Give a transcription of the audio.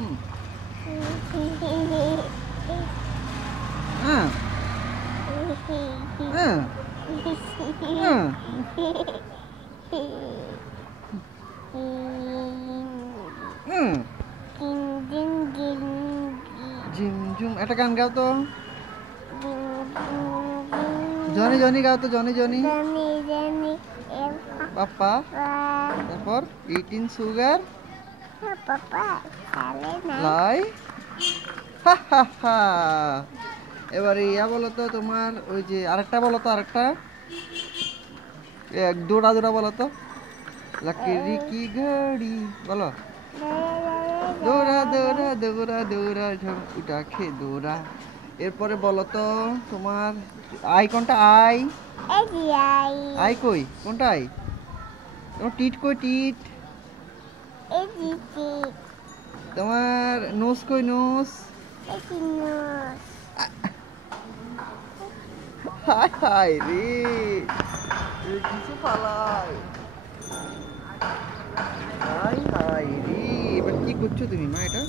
হুম হ্যাঁ হ্যাঁ হ্যাঁ হুম ঝিম ঝুম একটা গান গাও তো। জনি জনি গাও তো, জনি জনি। পাপা, তারপর ইটিং সুগার লাই হা হা হা। এবারে ইয়া বলো তো, তোমার ওই যে আরেকটা বলো তো, আরেকটা দৌড়া দৌড়া বলো তো। लकड़ी की घड़ी বলো। দৌড়া দৌড়া দৌড়া দৌড়া ঝম উঠা খে দৌড়া। এরপরে বলো তো তোমার আই কোনটা? আই আই কই? কোনটা আই? তোমার টিট কই? টিট। তোমার নোজ কই? নোজ। হায় হায় রে, কিছু পালাই। হায় হায় রে, এবার কি করছো তুমি মা এটা?